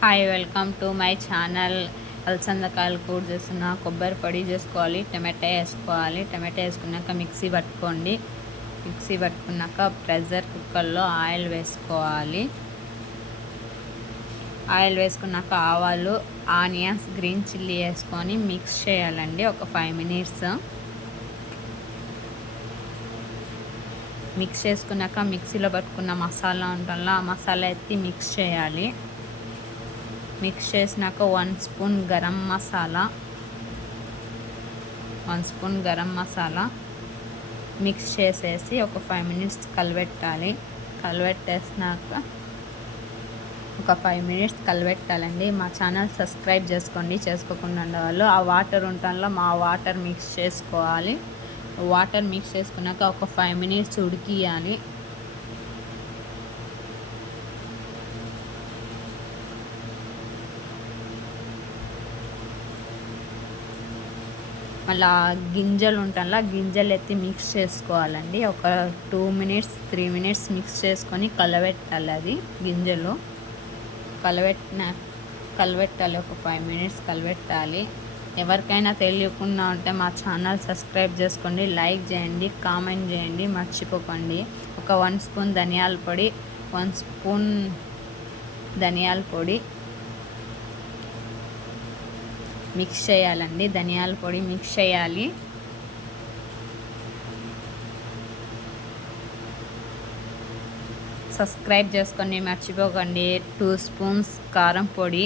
Hi welcome to my channel అలసందకాయలు కూర చేస్తున్నా కొబ్బరి పొడి చేసుకోవాలి టమాటా వేసుకోవాలి. టమాటా వేసుకున్నాక మిక్సీ పట్టుకోండి. మిక్సీ పట్టుకున్నాక ప్రెషర్ కుక్కర్లో ఆయిల్ వేసుకోవాలి. ఆయిల్ వేసుకున్నాక ఆవాలు ఆనియన్స్ గ్రీన్ చిల్లీ వేసుకొని మిక్స్ చేయాలండి ఒక ఫైవ్ మినిట్స్ మిక్స్ చేసుకున్నాక మిక్సీలో పట్టుకున్న మసాలా ఉంటుందో ఆ మసాలా ఎత్తి మిక్స్ చేయాలి. మిక్స్ చేసినాక one spoon garam masala. One spoon garam masala mix చేసేసి ఒక ఫైవ్ మినిట్స్ కలబెట్టాలి కలబెట్టేసినాక ఒక ఫైవ్ మినిట్స్ కలబెట్టాలండి మా ఛానల్ సబ్స్క్రైబ్ చేసుకోండి. చేసుకోకుండా ఉండేవాళ్ళు ఆ వాటర్ ఉండటంలో మా వాటర్ మిక్స్ చేసుకోవాలి. వాటర్ మిక్స్ చేసుకున్నాక ఒక ఫైవ్ మినిట్స్ ఉడికియాలి. మళ్ళీ గింజలు ఉంటాలా గింజలు ఎత్తి మిక్స్ చేసుకోవాలండి. ఒక two minutes three minutes mix చేసుకొని కలబెట్టాలి అది గింజలు. కలబెట్టిన కలబెట్టాలి ఒక ఫైవ్ మినిట్స్ కలబెట్టాలి ఎవరికైనా తెలియకుండా ఉంటే మా ఛానల్ సబ్స్క్రైబ్ చేసుకోండి లైక్ చేయండి కామెంట్ చేయండి మర్చిపోకండి. ఒక వన్ స్పూన్ ధనియాల పొడి వన్ స్పూన్ ధనియాల పొడి మిక్స్ చేయాలండి. ధనియాల పొడి మిక్స్ చేయాలి. సబ్స్క్రైబ్ చేసుకొని మర్చిపోకండి. టూ స్పూన్స్ కారం పొడి.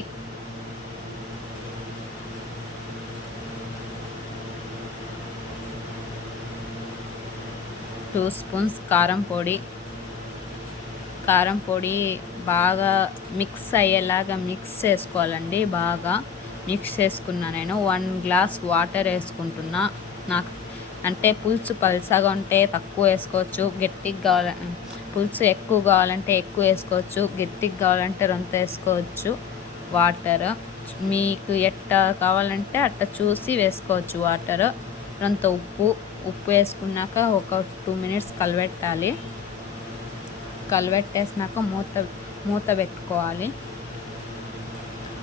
టూ స్పూన్స్ కారం పొడి. కారం పొడి బాగా మిక్స్ అయ్యేలాగా మిక్స్ చేసుకోవాలండి బాగా. మిక్స్ చేసుకున్నా నేను. వన్ గ్లాస్ వాటర్ వేసుకుంటున్నా. నాకు అంటే పులుసు పల్సగా ఉంటే తక్కువ వేసుకోవచ్చు. గట్టిగా కావాల పులుసు ఎక్కువ కావాలంటే ఎక్కువ వేసుకోవచ్చు. గట్టిగా కావాలంటే రొంత వేసుకోవచ్చు. వాటర్. మీకు ఎట్ట కావాలంటే అట్ట చూసి వేసుకోవచ్చు వాటర్. రొంత ఉప్పు. ఉప్పు వేసుకున్నాక ఒక టూ మినిట్స్ కలబెట్టాలి. కలబెట్టేసినాక మూత మూత పెట్టుకోవాలి.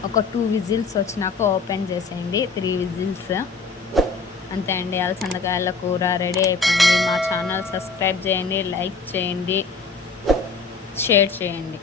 ఒక టూ విజిల్స్ వచ్చినాక ఓపెన్ చేసేయండి. Three whistles. అంతే అండి. అలసందకాయల కూర రెడీ అయిపోయింది. మా ఛానల్ సబ్స్క్రైబ్ చేయండి లైక్ చేయండి షేర్ చేయండి.